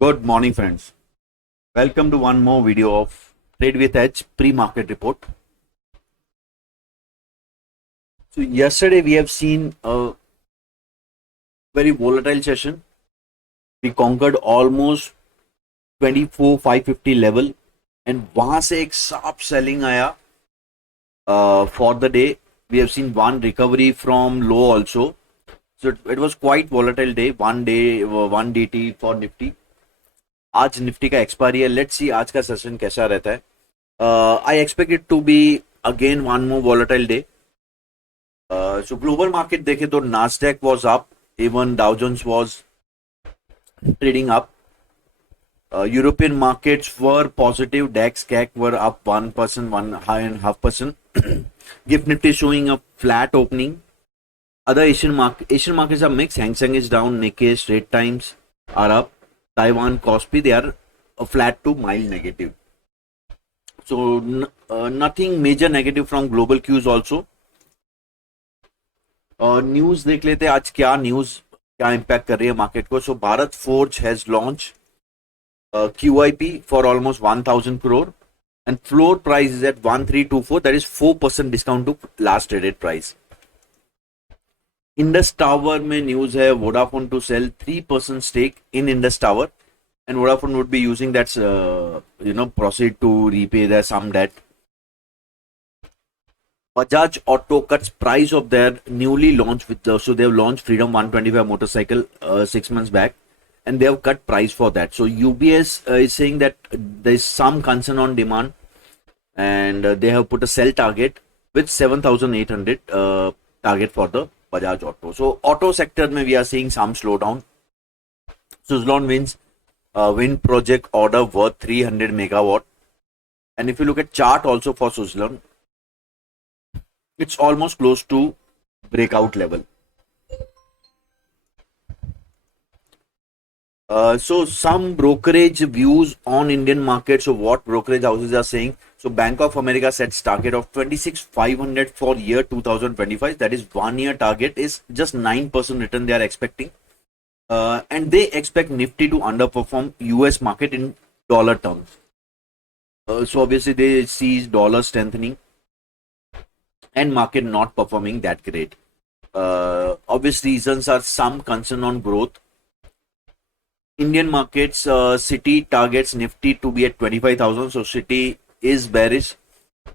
Good morning, friends. Welcome to one more video of Trade with Edge pre-market report. So yesterday we have seen a very volatile session. We conquered almost 24,550 level and वहां से एक sharp selling आया for the day. We have seen one recovery from low also. So it was quite volatile day. One day, one DT for Nifty. आज निफ्टी का expiry है. Let's see आज का session कैसा रहता है. I expect it to be again one more volatile day. So global market देखे तो Nasdaq was up, even Dow Jones was trading up. European markets were positive. DAX, CAC were up 1%, 1.5%. Gift Nifty showing a flat opening. Other Asian markets are mixed. Hang Seng is down. Nikkei, Straits Times are up. Taiwan, Kospi, they are a flat to mild negative. So nothing major negative from global cues also. News देख लेते हैं आज क्या न्यूज क्या इम्पैक्ट कर रही है market को. So Bharat Forge has launch QIP for almost 1000 crore and floor price is at 1324, that is 4% discount to last traded price. Indus Tower में न्यूज है Vodafone to sell 3% stake in Indus Tower and Vodafone would be using that proceed to repay their some debt. Bajaj Auto cuts price of their newly launched so they have launched Freedom 125 motorcycle 6 months back and they have cut price for that. So UBS is saying that there is some concern on demand and they have put a sell target with 7,800 target for the Bajaj Auto. So auto sector mein we are seeing some slowdown. Suzlon wins wind project order worth 300 megawatt and if you look at chart also for Suzlon, it's almost close to breakout level. So some brokerage views on Indian market. So what brokerage houses are saying. So Bank of America sets target of 26,500 for year 2025. That is 1 year target is just 9% return they are expecting. And they expect Nifty to underperform US market in dollar terms. So obviously they see dollar strengthening and market not performing that great. Obvious reasons are some concern on growth. Indian markets, Citi targets Nifty to be at 25,000. So Citi is bearish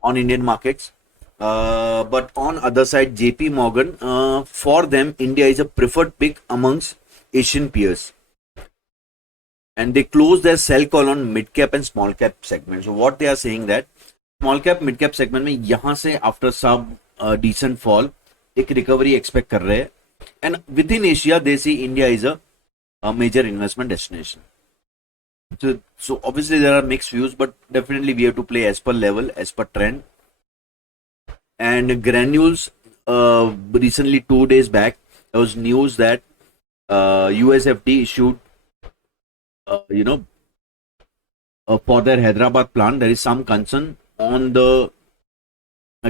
on Indian markets. But on other side, JP Morgan, for them, India is a preferred pick amongst Asian peers. And they close their sell call on mid cap and small cap segment. So what they are saying that small cap mid cap segment में यहां से after some decent fall एक recovery expect कर रहे हैं and within Asia they see India is a major investment destination. So obviously there are mixed views but definitely we have to play as per level, as per trend. And Granules, recently 2 days back there was news that USFD issued for their Hyderabad plant there is some concern on the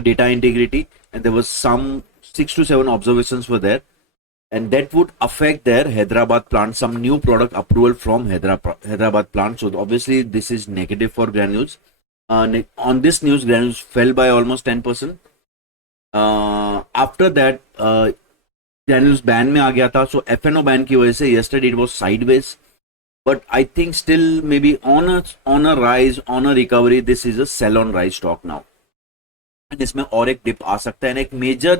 data integrity and there was some 6 to 7 observations were there and that would affect their Hyderabad plant, some new product approval from Hyderabad plant. So obviously this is negative for Granules. On this news Granules fell by almost 10%. After that Granules ban में आ गया था. So FNO ban की वजह से yesterday it was sideways. But I think still maybe on a rise, on a recovery, this is a sell on rise stock now. And इसमें और एक dip आ सकता है and एक major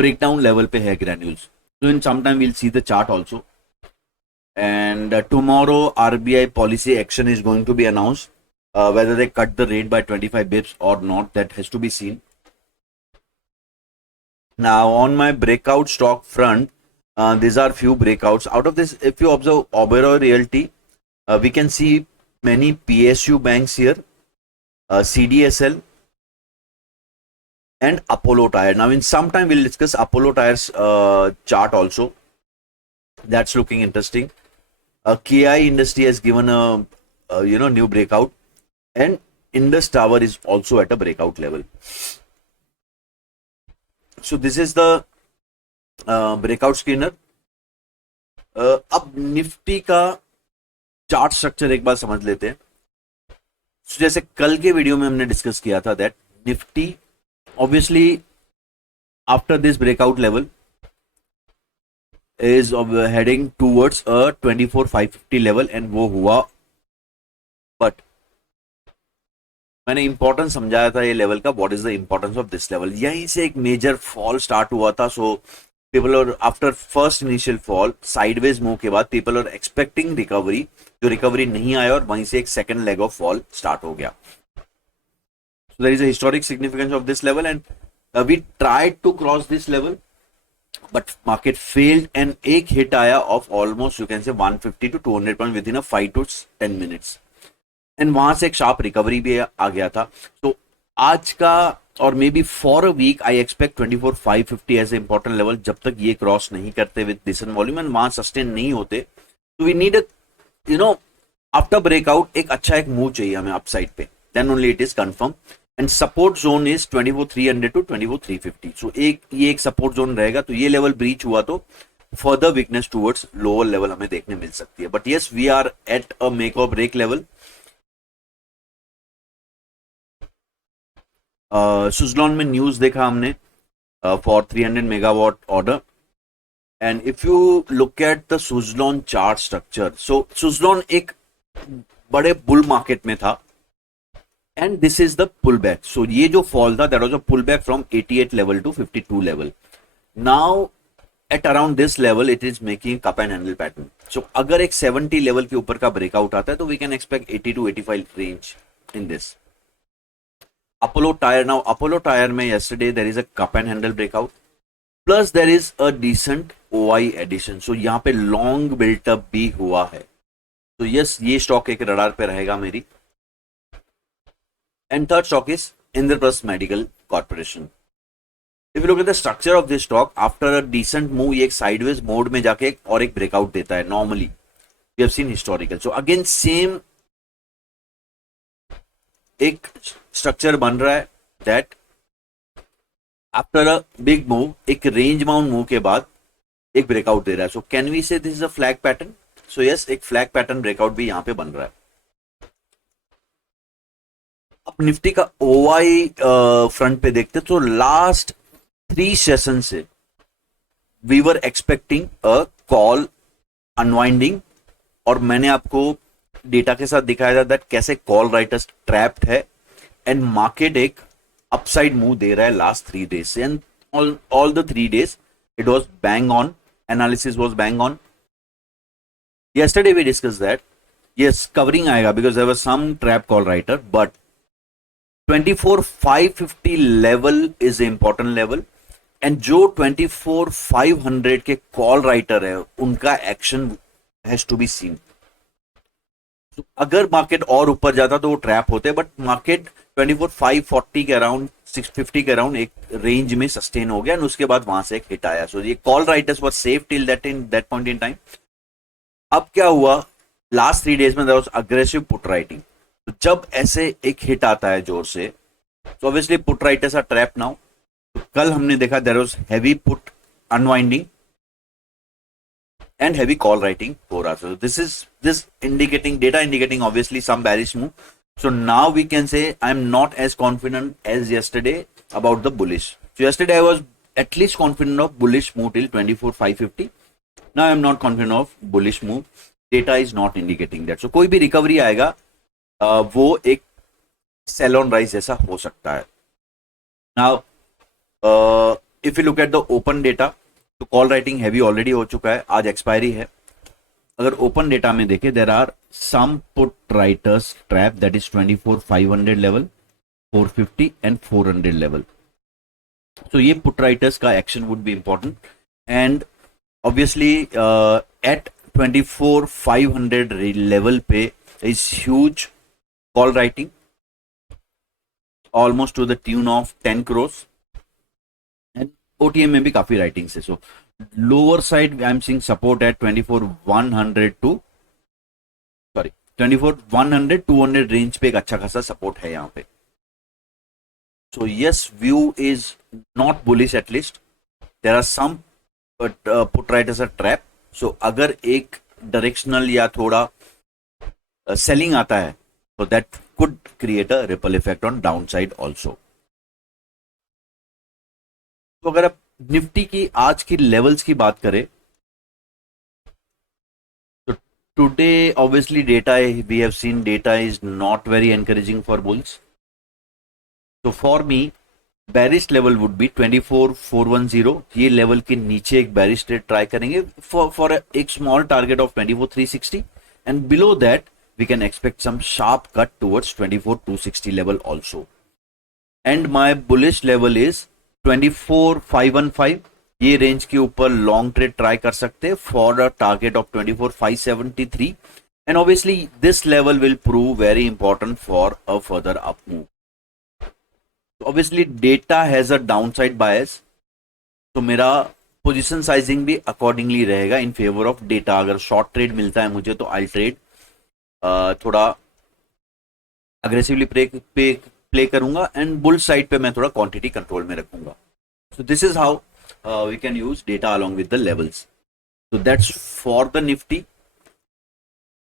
breakdown level पे है Granules. So in some time we'll see the chart also. And tomorrow RBI policy action is going to be announced. Whether they cut the rate by 25 bips or not, that has to be seen. Now on my breakout stock front, these are few breakouts. Out of this, if you observe Oberoi Realty, we can see many PSU banks here, CDSL and Apollo Tyre. Now in some time we'll discuss Apollo Tyre's chart also. That's looking interesting. KI Industry has given a new breakout and Indus Tower is also at a breakout level. So this is the breakout scanner. अब निफ्टी का chart structure एक बार समझ लेते हैं। So, जैसे कल के वीडियो में हमने डिस्कस किया था that Nifty obviously after this breakout level is heading towards a 24,550 level and वो हुआ, बट मैंने इंपॉर्टेंस समझाया था ये लेवल का, what is the importance of this level. यहीं से एक मेजर फॉल स्टार्ट हुआ था। So people are after first initial fall sideways move के बाद पीपल आर एक्सपेक्टिंग रिकवरी, जो रिकवरी नहीं आया और वहीं से एक second leg of fall start हो गया। So there is a historic significance of this level and we tried to cross this level but market failed and एक हिट आया of almost you can say 150 to 200 पॉइंट विद इन 5 to 10 minutes and वहां से एक sharp recovery भी आ गया था। तो आज का और maybe for a week I expect 24,550 as a important level. जब तक ये क्रॉस नहीं करते विद डिसेंट वॉल्यूम एंड वहां सस्टेन नहीं होते तो वी नीड आफ्टर ब्रेकआउट एक अच्छा एक मूव चाहिए हमें अपसाइड पे, then only it is confirm. And support zone is 24,300 to 24,350। So ये एक सपोर्ट जोन रहेगा। तो ये लेवल ब्रीच हुआ तो further weakness towards lower level हमें देखने मिल सकती है। But yes, we are at a make or break level. Suzlon में न्यूज देखा हमने for 300 megawatt order and if you look at the Suzlon chart structure, so Suzlon एक बड़े बुल मार्केट में था and this is the pull back. So ये जो fall था that was a pull back from 88 level to 52 level. Now at around this level it is making cup and handle pattern. So अगर एक 70 लेवल के ऊपर का ब्रेकआउट आता है तो we can expect 80 to 85 range in this. Apollo Tyre, now Apollo Tyre में yesterday there is a cup and handle breakout plus there is a decent OI addition, so यहाँ पे long built up भी हुआ है। तो yes, ये स्टॉक एक रडार पे रहेगा मेरी। And third stock is Indraprasth Medical Corporation. If you look at the structure of this stock, after a decent move ये एक sideways mode में जाके और एक breakout देता है normally, we have seen historical, so again same एक स्ट्रक्चर बन रहा है that after a big move एक रेंज बाउंड मूव के बाद एक ब्रेकआउट दे रहा है। सो कैन वी से this is a flag pattern. So yes, एक फ्लैग पैटर्न ब्रेकआउट भी यहां पे बन रहा है। अब निफ्टी का ओवाई फ्रंट पे देखते तो लास्ट 3 सेशन से we were expecting a call unwinding और मैंने आपको डेटा के साथ दिखाया था दैट कैसे कॉल राइटर्स ट्रैप्ड है एंड मार्केट एक अपसाइड मूव दे रहा है लास्ट 3 डेज से and all the 3 days it was bang on, analysis was bang on. yesterday we discussed that yes, covering आएगा because there was some trap call writer but 24,550 level is an important level and जो 24,500 के call writer है उनका action has to be seen. अगर market और ऊपर जाता तो वो ट्रैप होते, बट मार्केट 24,540 के अराउंड 650 के अराउंड एक रेंज में सस्टेन हो गया एंड उसके बाद वहां से एक हिट आया। सो ये call writers were safe till that point in time. अब क्या हुआ लास्ट 3 डेज में there was aggressive put writing. तो जब ऐसे एक हिट आता है जोर से तो obviously put writers are trap now. तो कल हमने देखा there was heavy put unwinding and heavy call writing for us. So this indicating data indicating obviously some bearish move. So now we can say I'm not as confident as yesterday about the bullish. So yesterday I was at least confident of bullish move till 24,550. Now I'm not confident of bullish move. Data is not indicating that. So कोई भी recovery आएगा वो एक sell on rise जैसा हो सकता है। Now if you look at the open data, तो कॉल राइटिंग हैवी ऑलरेडी हो चुका है, आज एक्सपायरी है। अगर ओपन डेटा में देखें there are some put writers trap that is 24,500 level, 450 and 400 level. तो ये पुट राइटर्स का action would be important and obviously at 24,500 level पे is huge call writing almost to the tune of 10 crores। OTM में भी काफी writing है। So lower side I am seeing support at 24,100 to 24,100 200 range पे एक अच्छा खासा सपोर्ट है यहाँ पे। So yes, view is not bullish, at least there are some put writers are trap. So अगर एक डायरेक्शनल या थोड़ा सेलिंग आता है, so that could create a ripple effect on downside also. तो अगर आप निफ्टी की आज की लेवल्स की बात करें, तो today obviously data we have seen data is not very encouraging for bulls. तो for me bearish level would be 24410. ये लेवल के नीचे एक बेरिश ट्रेड ट्राई करेंगे फॉर एक small target of 24360, and below that we can expect some sharp cut towards 24260 level also. And my bullish level is 24515. ये रेंज के ऊपर long trade try कर सकते हैं for a target of 24573, and obviously this level will prove very important for a further up move. Obviously data has a downside bias, तो मेरा position sizing भी accordingly रहेगा इन फेवर ऑफ डेटा. अगर short trade मिलता है मुझे तो I trade थोड़ा अग्रेसिवली प्ले करूंगा, एंड बुल साइड पे मैं थोड़ा क्वांटिटी कंट्रोल में रखूंगा. So this is how we can use data along with the levels. So that's for the Nifty.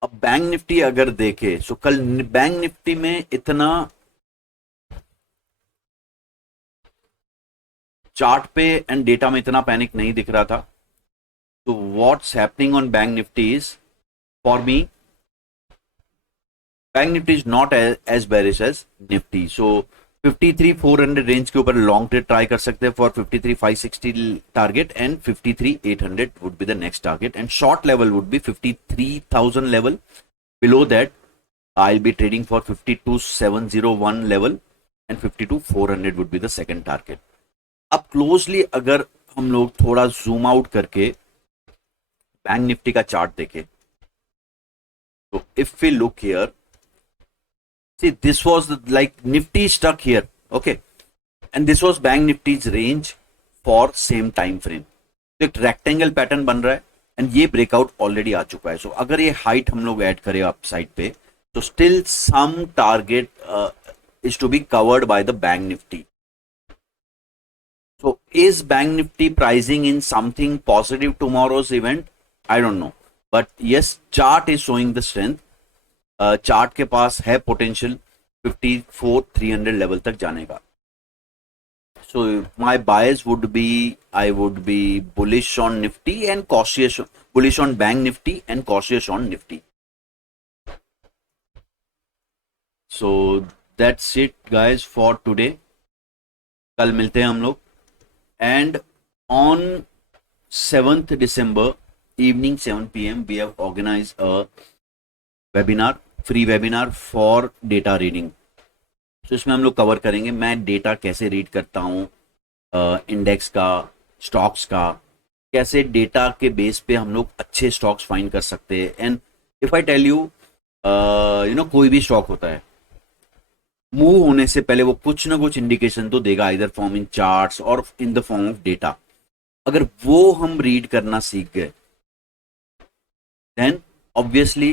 अब बैंक निफ्टी अगर देखे, सो कल बैंक निफ्टी में इतना चार्ट पे एंड डेटा में इतना पैनिक नहीं दिख रहा था. तो what's happening on Bank Nifty is, for me Bank Nifty is not as bearish as Nifty. So 53400 range के ऊपर लॉन्ग ट्रेड ट्राई कर सकते हैं for 53560 target, and 53800 would be the next target, and short level would be 53000 level. Below that I will be trading for 52701 level, and 52400 would be the second target. अब closely अगर हम लोग थोड़ा zoom out करके bank Nifty का chart देखें, तो if we look here, see this was like Nifty stuck here, okay, and this was bank Nifty's range for same time frame. तो एक रेक्टेंगल पैटर्न बन रहा है, एंड ये ब्रेकआउट ऑलरेडी आ चुका है. सो अगर ये हाइट हम लोग ऐड करें अप साइड पे, तो still some target is to be covered by the Bank Nifty. So is Bank Nifty pricing in something positive tomorrow's event? I don't know. But yes, chart is showing the strength. Chart के पास है potential 54300 level तक जाने का. So my bias would be, I would be bullish on Nifty and cautious, bullish on Bank Nifty and cautious on Nifty. So that's it guys for today. कल मिलते हैं हम लोग. And on 7th December evening 7 p.m. we have organized a webinar, free webinar for data reading. So इसमें हम लोग कवर करेंगे मैं डेटा कैसे रीड करता हूँ, इंडेक्स का, स्टॉक्स का, कैसे डेटा के बेस पे हम लोग अच्छे स्टॉक्स फाइंड कर सकते हैं. And if I tell you, you know, कोई भी स्टॉक होता है, मूव होने से पहले वो कुछ ना कुछ इंडिकेशन तो देगा, इधर फॉर्म इन चार्ट्स और in the form of data. अगर वो हम रीड करना सीख गए, देन ऑब्वियसली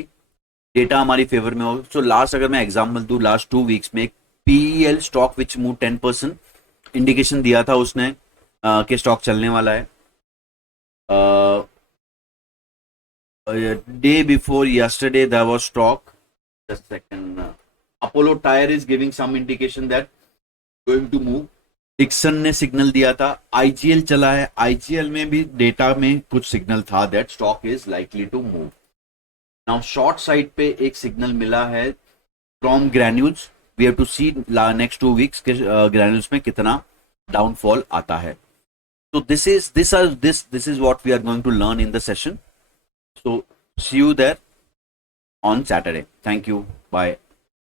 डेटा हमारी फेवर में हो. सो लास्ट अगर मैं एग्जांपल दूं, लास्ट 2 वीक्स में एक PL stock which move 10% indication दिया था उसने कि स्टॉक चलने वाला है. Day before yesterday there was stock, just second, Apollo Tyre is giving some indication that going to move. Dixon ने सिग्नल दिया था, IGL चला है, IGL में भी डेटा में कुछ सिग्नल था that stock is likely to move. Now short side पे एक सिग्नल मिला है from granules. We have to see next 2 weeks के granules में कितना downfall आता है. So this is what we are going to learn in the session. So see you there on Saturday. Thank you. Bye.